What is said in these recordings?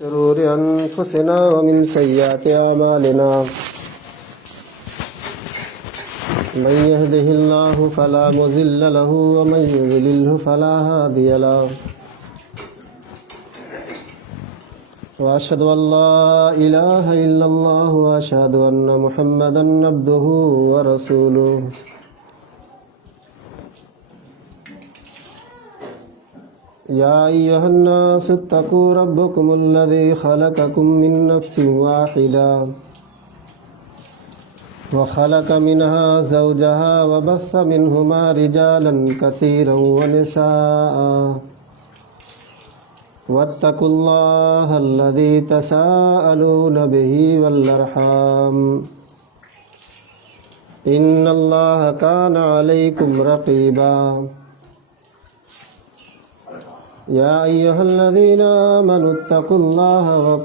شرور أنفسنا ومن سيئات أعمالنا من يهده الله فلا مضل له ومن يضلل فلا هادي له وأشهد أن لا إله إلا الله وأشهد أن محمدا عبده ورسوله يا أيها الناس اتقوا ربكم الذي خلقكم من نفس واحدة وخلق منها زوجها وبث منهما رجالا كثيرا ونساء واتقوا الله الذي تساءلون به والأرحام إن الله كان عليكم رقيبا يا أيها الذين آمنوا اتقوا الله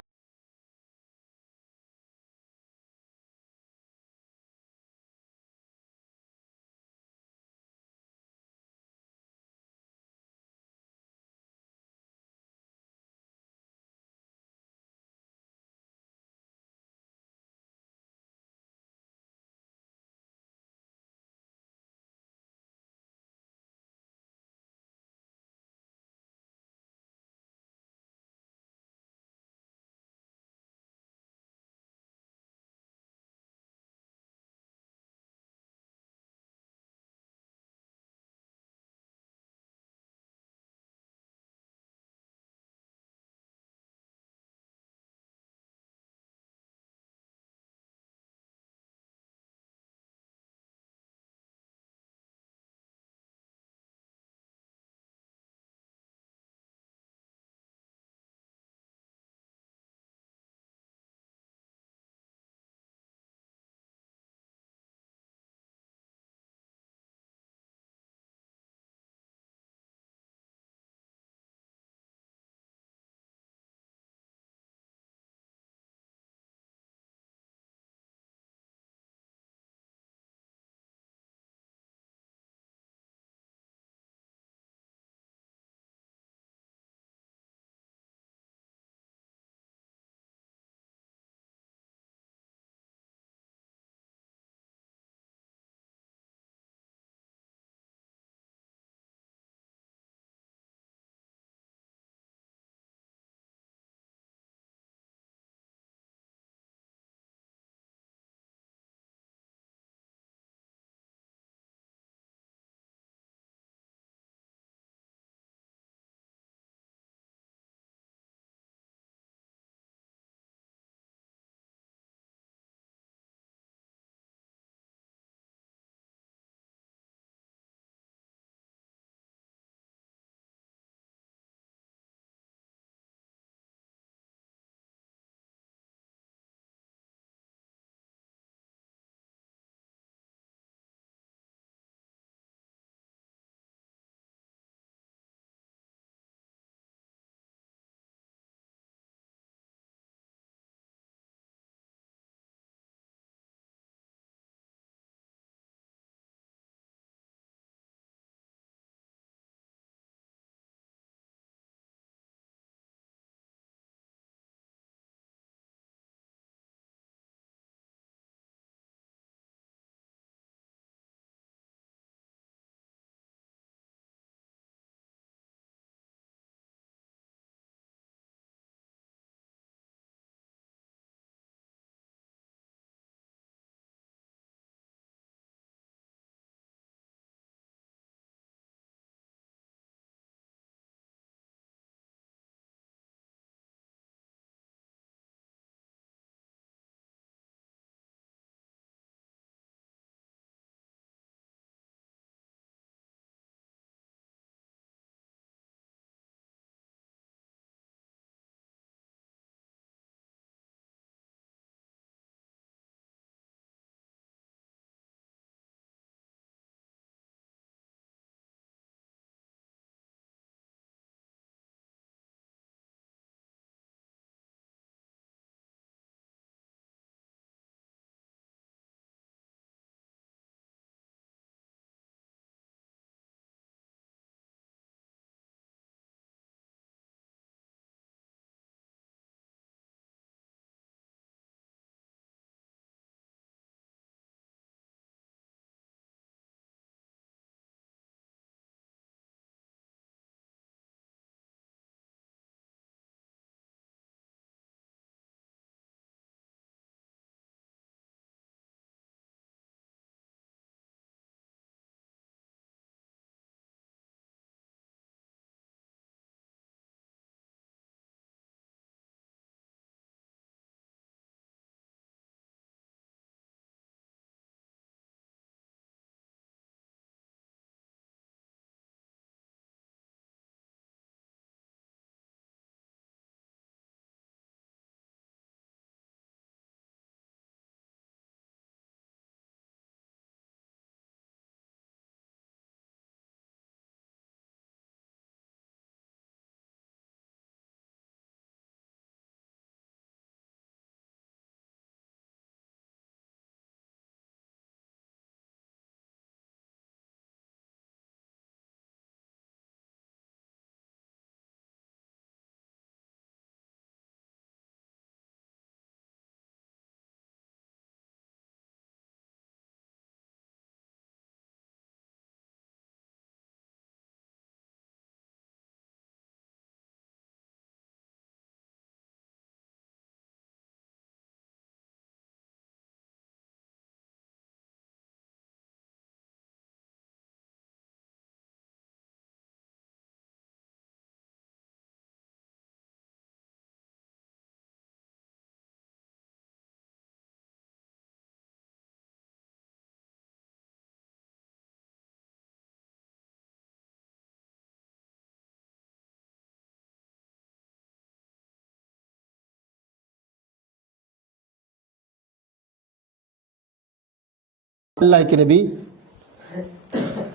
اللہ کے نبی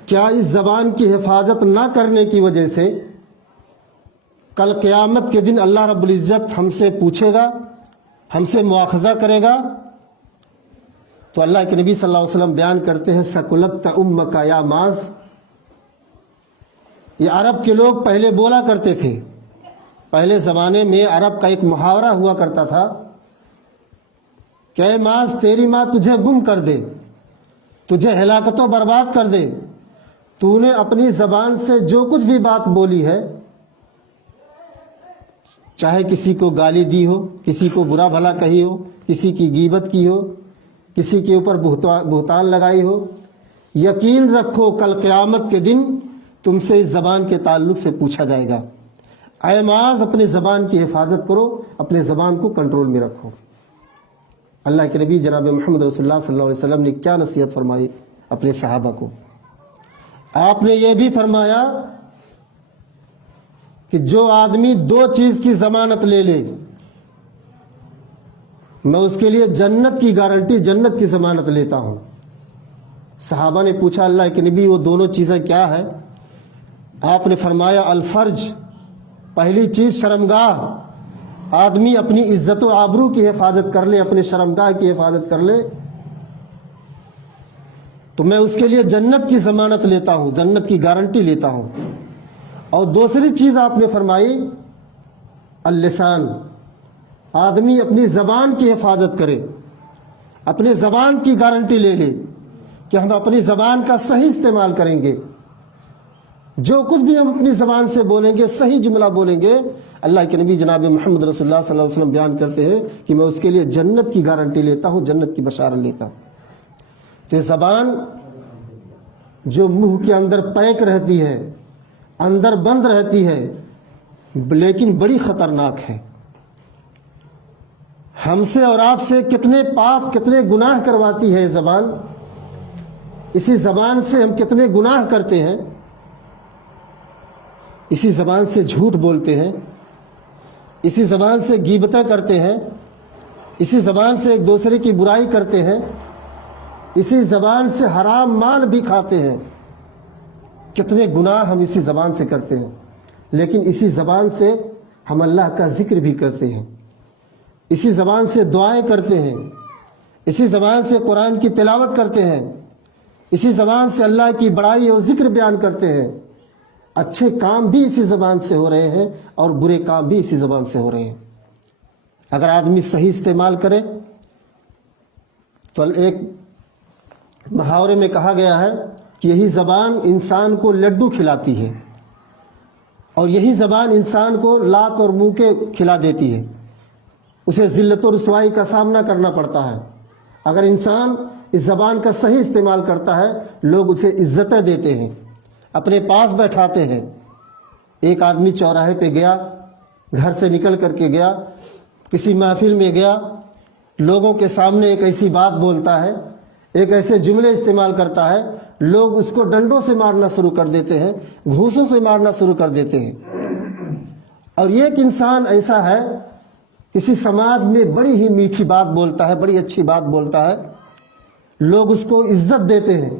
کیا اس زبان کی حفاظت نہ کرنے کی وجہ سے کل قیامت کے دن اللہ رب العزت ہم سے پوچھے گا، ہم سے مواخذہ کرے گا؟ تو اللہ کے نبی صلی اللہ علیہ وسلم بیان کرتے ہیں سکلت امک یا معاذ، یہ عرب کے لوگ پہلے بولا کرتے تھے۔ پہلے زمانے میں عرب کا ایک محاورہ ہوا کرتا تھا کہ اے معاذ تیری ماں تجھے گم کر دے، تجھے ہلاکت و برباد کر دے، تو نے اپنی زبان سے جو کچھ بھی بات بولی ہے، چاہے کسی کو گالی دی ہو، کسی کو برا بھلا کہی ہو، کسی کی غیبت کی ہو، کسی کے اوپر بہتان لگائی ہو، یقین رکھو کل قیامت کے دن تم سے اس زبان کے تعلق سے پوچھا جائے گا۔ اے معاذ اپنے زبان کی حفاظت کرو، اپنے زبان کو کنٹرول میں رکھو۔ اللہ کے نبی جناب محمد رسول اللہ صلی اللہ علیہ وسلم نے کیا نصیحت فرمائی اپنے صحابہ کو؟ آپ نے یہ بھی فرمایا کہ جو آدمی دو چیز کی ضمانت لے لے میں اس کے لیے جنت کی گارنٹی، جنت کی ضمانت لیتا ہوں۔ صحابہ نے پوچھا اللہ کے نبی وہ دونوں چیزیں کیا ہے؟ آپ نے فرمایا الفرج، پہلی چیز شرمگاہ، آدمی اپنی عزت و آبرو کی حفاظت کر لے، اپنے شرمگاہ کی حفاظت کر لے تو میں اس کے لیے جنت کی ضمانت لیتا ہوں، جنت کی گارنٹی لیتا ہوں۔ اور دوسری چیز آپ نے فرمائی اللسان، آدمی اپنی زبان کی حفاظت کرے، اپنے زبان کی گارنٹی لے لے کہ ہم اپنی زبان کا صحیح استعمال کریں گے، جو کچھ بھی ہم اپنی زبان سے بولیں گے صحیح جملہ بولیں گے۔ اللہ کے نبی جناب محمد رسول اللہ صلی اللہ علیہ وسلم بیان کرتے ہیں کہ میں اس کے لیے جنت کی گارنٹی لیتا ہوں، جنت کی بشارت لیتا ہوں۔ تو زبان جو منہ کے اندر پیک رہتی ہے، اندر بند رہتی ہے، لیکن بڑی خطرناک ہے۔ ہم سے اور آپ سے کتنے پاپ، کتنے گناہ کرواتی ہے زبان۔ اسی زبان سے ہم کتنے گناہ کرتے ہیں، اسی زبان سے جھوٹ بولتے ہیں، اسی زبان سے غیبتیں کرتے ہیں، اسی زبان سے ایک دوسرے کی برائی کرتے ہیں، اسی زبان سے حرام مال بھی کھاتے ہیں۔ کتنے گناہ ہم اسی زبان سے کرتے ہیں، لیکن اسی زبان سے ہم اللہ کا ذکر بھی کرتے ہیں، اسی زبان سے دعائیں کرتے ہیں، اسی زبان سے قرآن کی تلاوت کرتے ہیں، اسی زبان سے اللہ کی بڑائی اور ذکر بیان کرتے ہیں۔ اچھے کام بھی اسی زبان سے ہو رہے ہیں اور برے کام بھی اسی زبان سے ہو رہے ہیں۔ اگر آدمی صحیح استعمال کرے تو ایک محاورے میں کہا گیا ہے کہ یہی زبان انسان کو لڈو کھلاتی ہے اور یہی زبان انسان کو لات اور منہ کے کھلا دیتی ہے، اسے ذلت و رسوائی کا سامنا کرنا پڑتا ہے۔ اگر انسان اس زبان کا صحیح استعمال کرتا ہے لوگ اسے عزتیں دیتے ہیں، اپنے پاس بیٹھاتے ہیں۔ ایک آدمی چوراہے پہ گیا، گھر سے نکل کر کے گیا، کسی محفل میں گیا، لوگوں کے سامنے ایک ایسی بات بولتا ہے، ایک ایسے جملے استعمال کرتا ہے، لوگ اس کو ڈنڈوں سے مارنا شروع کر دیتے ہیں، گھوسوں سے مارنا شروع کر دیتے ہیں۔ اور یہ ایک انسان ایسا ہے، کسی سماج میں بڑی ہی میٹھی بات بولتا ہے، بڑی اچھی بات بولتا ہے، لوگ اس کو عزت دیتے ہیں،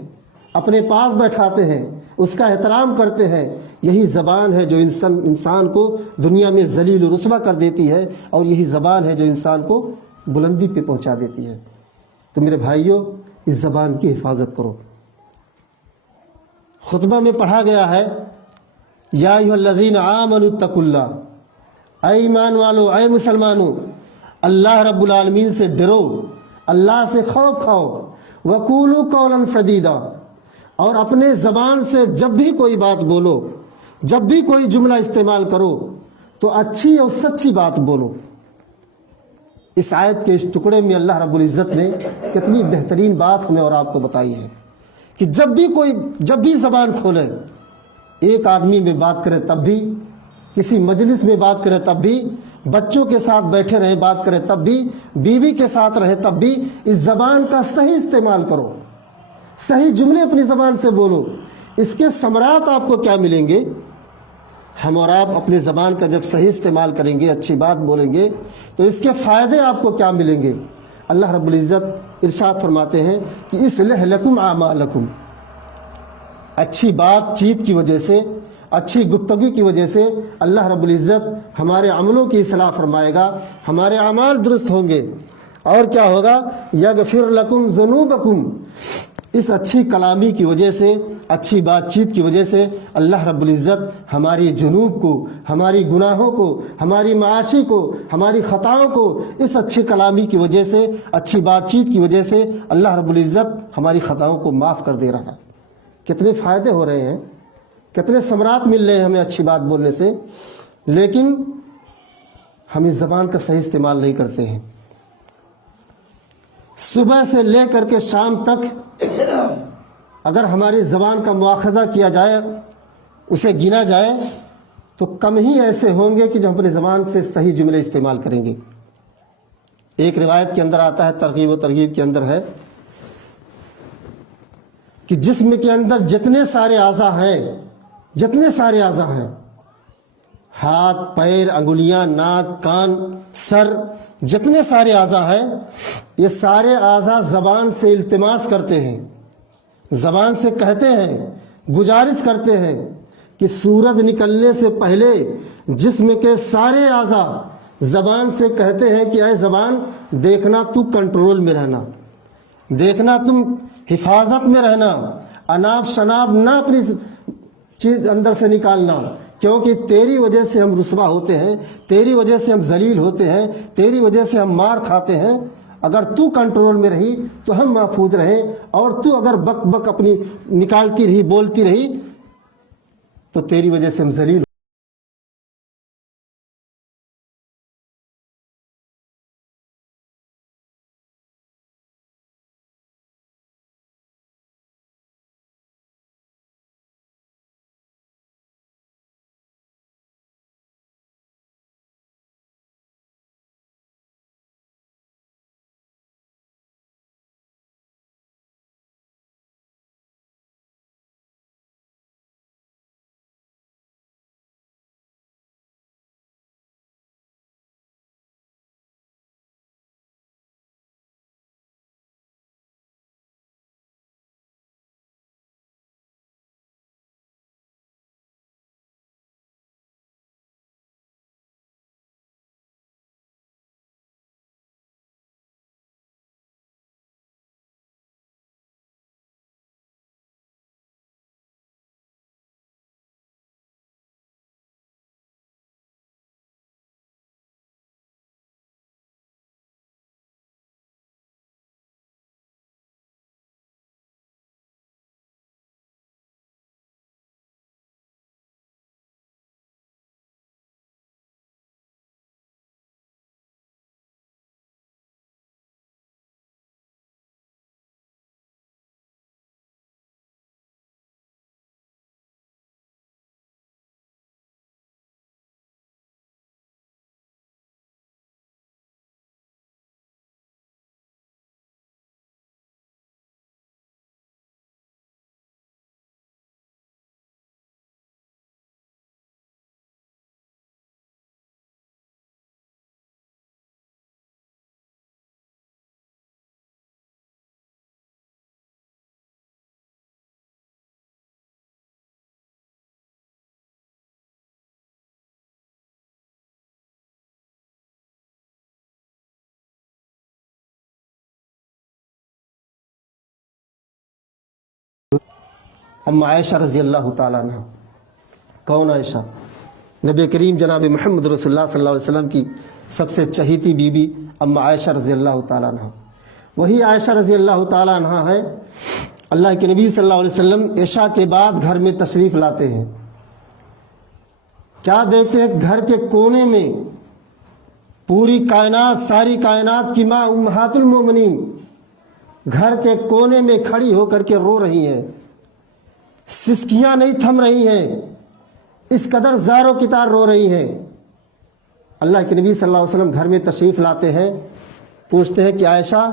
اپنے پاس بیٹھاتے ہیں، اس کا احترام کرتے ہیں۔ یہی زبان ہے جو انسان کو دنیا میں ذلیل و رسوا کر دیتی ہے، اور یہی زبان ہے جو انسان کو بلندی پہ پہنچا دیتی ہے۔ تو میرے بھائیوں، اس زبان کی حفاظت کرو۔ خطبہ میں پڑھا گیا ہے یا ایھا الذین آمنوا اتقوا اللہ، اے ایمان والو، اے مسلمانوں، اللہ رب العالمین سے ڈرو، اللہ سے خوف کھاؤ، وقولوا قولا سدیدا، اور اپنے زبان سے جب بھی کوئی بات بولو، جب بھی کوئی جملہ استعمال کرو تو اچھی اور سچی بات بولو۔ اس آیت کے اس ٹکڑے میں اللہ رب العزت نے کتنی بہترین بات ہمیں اور آپ کو بتائی ہے کہ جب بھی زبان کھولے، ایک آدمی میں بات کرے تب بھی، کسی مجلس میں بات کرے تب بھی، بچوں کے ساتھ بیٹھے رہے بات کرے تب بھی، بیوی کے ساتھ رہے تب بھی، اس زبان کا صحیح استعمال کرو، صحیح جملے اپنی زبان سے بولو۔ اس کے ثمرات آپ کو کیا ملیں گے؟ ہم اور آپ اپنے زبان کا جب صحیح استعمال کریں گے، اچھی بات بولیں گے، تو اس کے فائدے آپ کو کیا ملیں گے؟ اللہ رب العزت ارشاد فرماتے ہیں کہ اصلح لکم اعمالکم، اچھی بات چیت کی وجہ سے، اچھی گفتگو کی وجہ سے اللہ رب العزت ہمارے عملوں کی اصلاح فرمائے گا، ہمارے اعمال درست ہوں گے۔ اور کیا ہوگا؟ یغفر لکم ذنوبکم، اس اچھی کلامی کی وجہ سے، اچھی بات چیت کی وجہ سے اللہ رب العزت ہماری جنوب کو، ہماری گناہوں کو، ہماری معاشی کو، ہماری خطاؤں کو اس اچھی کلامی کی وجہ سے، اچھی بات چیت کی وجہ سے اللہ رب العزت ہماری خطاؤں کو معاف کر دے رہا ہے۔ کتنے فائدے ہو رہے ہیں، کتنے ثمرات مل رہے ہیں ہمیں اچھی بات بولنے سے، لیکن ہم اس زبان کا صحیح استعمال نہیں کرتے ہیں۔ صبح سے لے کر کے شام تک اگر ہماری زبان کا مواخذہ کیا جائے، اسے گنا جائے، تو کم ہی ایسے ہوں گے کہ جو اپنی زبان سے صحیح جملے استعمال کریں گے۔ ایک روایت کے اندر آتا ہے، ترغیب و ترغیب کے اندر ہے کہ جسم کے اندر جتنے سارے اعضاء ہیں، ہاتھ، پیر، انگلیاں، ناک، کان، سر، جتنے سارے اعضاء ہیں، یہ سارے اعضاء زبان سے التماس کرتے ہیں، زبان سے کہتے ہیں، گزارش کرتے ہیں کہ سورج نکلنے سے پہلے جسم کے سارے اعضاء زبان سے کہتے ہیں کہ اے زبان، دیکھنا تو کنٹرول میں رہنا، دیکھنا تم حفاظت میں رہنا، اناپ شناپ نہ اپنی چیز اندر سے نکالنا، کیونکہ تیری وجہ سے ہم رسوا ہوتے ہیں، تیری وجہ سے ہم ذلیل ہوتے ہیں، تیری وجہ سے ہم مار کھاتے ہیں۔ اگر تو کنٹرول میں رہی تو ہم محفوظ رہیں، اور تو اگر بک بک اپنی نکالتی رہی، بولتی رہی، تو تیری وجہ سے ہم ذلیل۔ ام عائشہ رضی اللہ تعالیٰ عنہ، کون عائشہ؟ نبی کریم جناب محمد رسول اللہ صلی اللہ علیہ وسلم کی سب سے چہیتی بیوی ام عائشہ رضی اللہ تعالیٰ عنہ۔ وہی عائشہ رضی اللہ تعالیٰ عنہ ہے، اللہ کے نبی صلی اللہ علیہ وسلم عشاء کے بعد گھر میں تشریف لاتے ہیں، کیا دیکھتے ہیں؟ گھر کے کونے میں پوری کائنات، ساری کائنات کی ماں امہات المومنین گھر کے کونے میں کھڑی ہو کر کے رو رہی ہیں، سسکیاں نہیں تھم رہی ہیں، اس قدر زار و کتار رو رہی ہیں۔ اللہ کے نبی صلی اللہ علیہ وسلم گھر میں تشریف لاتے ہیں، پوچھتے ہیں کہ عائشہ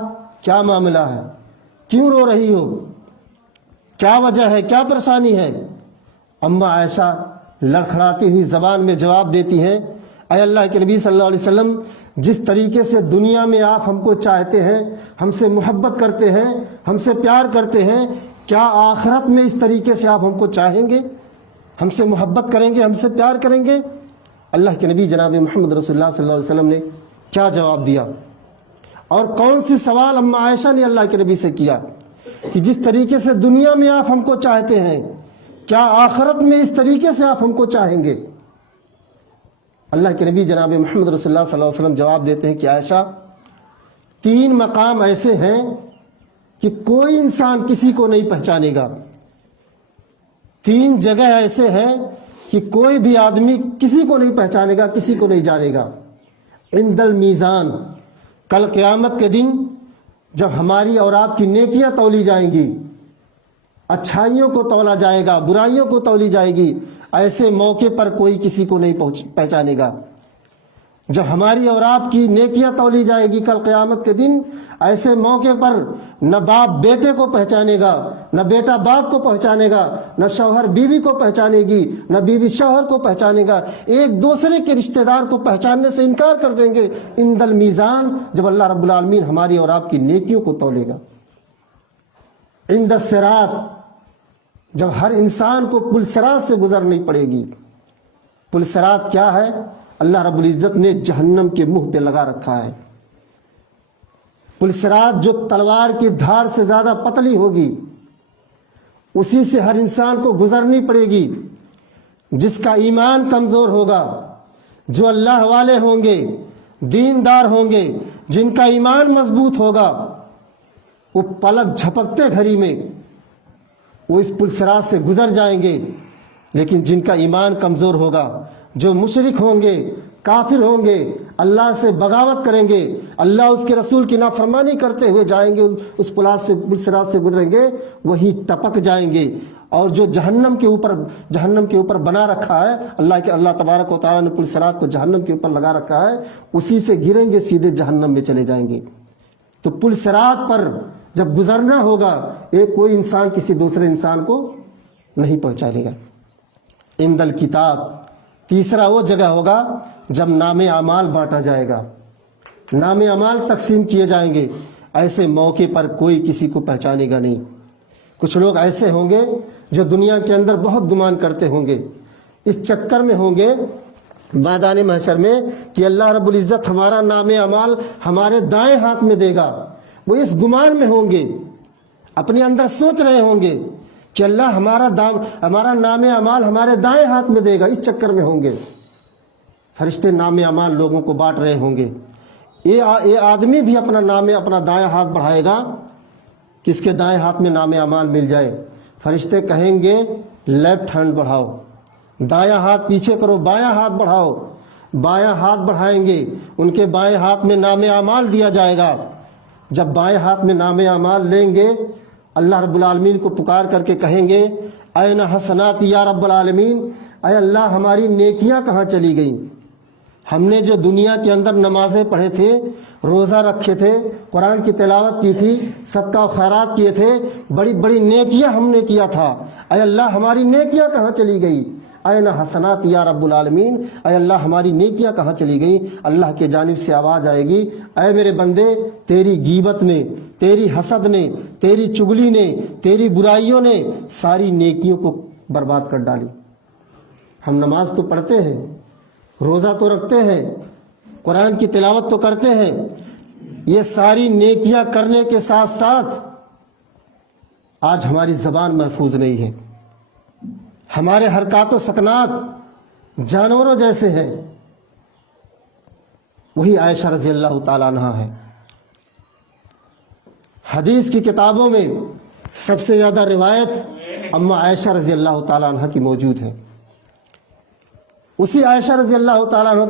کیا معاملہ ہے، کیوں رو رہی ہو، کیا وجہ ہے، کیا پریشانی ہے؟ اما عائشہ لڑکھڑاتی ہوئی زبان میں جواب دیتی ہیں، اے اللہ کے نبی صلی اللہ علیہ وسلم، جس طریقے سے دنیا میں آپ ہم کو چاہتے ہیں، ہم سے محبت کرتے ہیں، ہم سے پیار کرتے ہیں، کیا آخرت میں اس طریقے سے آپ ہم کو چاہیں گے، ہم سے محبت کریں گے، ہم سے پیار کریں گے؟ اللہ کے نبی جناب محمد رسول اللہ صلی اللہ علیہ وسلم نے کیا جواب دیا؟ اور کون سی سوال اما عائشہ نے اللہ کے نبی سے کیا کہ جس طریقے سے دنیا میں آپ ہم کو چاہتے ہیں، کیا آخرت میں اس طریقے سے آپ ہم کو چاہیں گے؟ اللہ کے نبی جناب محمد رسول اللہ صلی اللہ علیہ وسلم جواب دیتے ہیں کہ عائشہ، 3 مقام ایسے ہیں کہ کوئی انسان کسی کو نہیں پہچانے گا، 3 جگہ ایسے ہیں کہ کوئی بھی آدمی کسی کو نہیں پہچانے گا، کسی کو نہیں جانے گا۔ عند المیزان، کل قیامت کے دن جب ہماری اور آپ کی نیکیاں تولی جائیں گی، اچھائیوں کو تولا جائے گا، برائیوں کو تولی جائے گی، ایسے موقع پر کوئی کسی کو نہیں پہچانے گا۔ جب ہماری اور آپ کی نیکیاں تولی جائے گی کل قیامت کے دن، ایسے موقع پر نہ باپ بیٹے کو پہچانے گا، نہ بیٹا باپ کو پہچانے گا، نہ شوہر بیوی کو پہچانے گی، نہ بیوی شوہر کو پہچانے گا، ایک دوسرے کے رشتہ دار کو پہچاننے سے انکار کر دیں گے۔ عند المیزان، جب اللہ رب العالمین ہماری اور آپ کی نیکیوں کو تولے گا۔ عند الصراط، جب ہر انسان کو پل صراط سے گزرنی پڑے گی۔ پل صراط کیا ہے؟ اللہ رب العزت نے جہنم کے منہ پہ لگا رکھا ہے۔ پل صراط جو تلوار کی دھار سے زیادہ پتلی ہوگی، اسی سے ہر انسان کو گزرنی پڑے گی۔ جس کا ایمان کمزور ہوگا، جو اللہ والے ہوں گے، دیندار ہوں گے، جن کا ایمان مضبوط ہوگا، وہ پلک جھپکتے گھڑی میں وہ اس پل صراط سے گزر جائیں گے۔ لیکن جن کا ایمان کمزور ہوگا، جو مشرک ہوں گے، کافر ہوں گے، اللہ سے بغاوت کریں گے، اللہ اس کے رسول کی نافرمانی کرتے ہوئے جائیں گے، اس پل صراط سے گزریں گے، وہی ٹپک جائیں گے۔ اور جو جہنم کے اوپر بنا رکھا ہے، اللہ تبارک و تعالیٰ نے پل صراط کو جہنم کے اوپر لگا رکھا ہے، اسی سے گریں گے، سیدھے جہنم میں چلے جائیں گے۔ تو پل صراط پر جب گزرنا ہوگا، کوئی انسان کسی دوسرے انسان کو نہیں پہنچانے گا۔ عند الکتاب، تیسرا وہ جگہ ہوگا جب نام اعمال بانٹا جائے گا، نام اعمال تقسیم کیے جائیں گے، ایسے موقع پر کوئی کسی کو پہچانے گا نہیں۔ کچھ لوگ ایسے ہوں گے جو دنیا کے اندر بہت گمان کرتے ہوں گے، اس چکر میں ہوں گے میدان محشر میں کہ اللہ رب العزت ہمارا نام اعمال ہمارے دائیں ہاتھ میں دے گا۔ وہ اس گمان میں ہوں گے، اپنے اندر سوچ رہے ہوں گے کہ اللہ ہمارا نام اعمال ہمارے دائیں ہاتھ میں دے گا، اس چکر میں ہوں گے۔ فرشتے نام اعمال لوگوں کو بانٹ رہے ہوں گے۔ یہ آدمی بھی اپنا دائیں ہاتھ بڑھائے گا کہ اس کے دائیں ہاتھ میں نام اعمال مل جائے۔ فرشتے کہیں گے لیفٹ ہینڈ بڑھاؤ، دایاں ہاتھ پیچھے کرو، بایاں ہاتھ بڑھاؤ۔ بایاں ہاتھ بڑھائیں گے، ان کے بائیں ہاتھ میں نام اعمال دیا جائے گا۔ جب بائیں ہاتھ میں نام اعمال لیں گے، اللہ رب العالمین کو پکار کر کے کہیں گے این حسنات یا رب العالمین، اے اللہ ہماری نیکیاں کہاں چلی گئیں؟ ہم نے جو دنیا کے اندر نمازیں پڑھے تھے، روزہ رکھے تھے، قرآن کی تلاوت کی تھی، صدقہ و خیرات کیے تھے، بڑی بڑی نیکیاں ہم نے کیا تھا، اے اللہ ہماری نیکیاں کہاں چلی گئی؟ این حسنات یا رب العالمین، اے اللہ ہماری نیکیاں کہاں چلی گئی؟ اللہ کی جانب سے آواز آئے گی، اے میرے بندے، تیری غیبت نے، تیری حسد نے، تیری چگلی نے، تیری برائیوں نے ساری نیکیوں کو برباد کر ڈالی۔ ہم نماز تو پڑھتے ہیں، روزہ تو رکھتے ہیں، قرآن کی تلاوت تو کرتے ہیں، یہ ساری نیکیاں کرنے کے ساتھ ساتھ آج ہماری زبان محفوظ نہیں ہے، ہمارے حرکات و سکنات جانوروں جیسے ہیں۔ وہی عائشہ رضی اللہ تعالیٰ عنہ ہے۔ حدیث کی کتابوں میں سب سے زیادہ روایت اما عائشہ رضی اللہ تعالیٰ عنہ کی موجود ہے۔ اسی عائشہ رضی اللہ تعالیٰ عنہ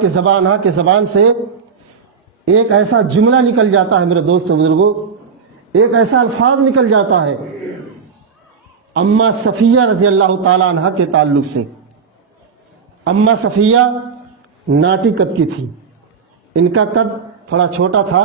کی زبان سے ایک ایسا جملہ نکل جاتا ہے میرے دوست و بزرگوں، ایک ایسا الفاظ نکل جاتا ہے اما صفیہ رضی اللہ تعالیٰ عنہ کے تعلق سے۔ اما صفیہ ناٹی قد کی تھی، ان کا قد تھوڑا چھوٹا تھا،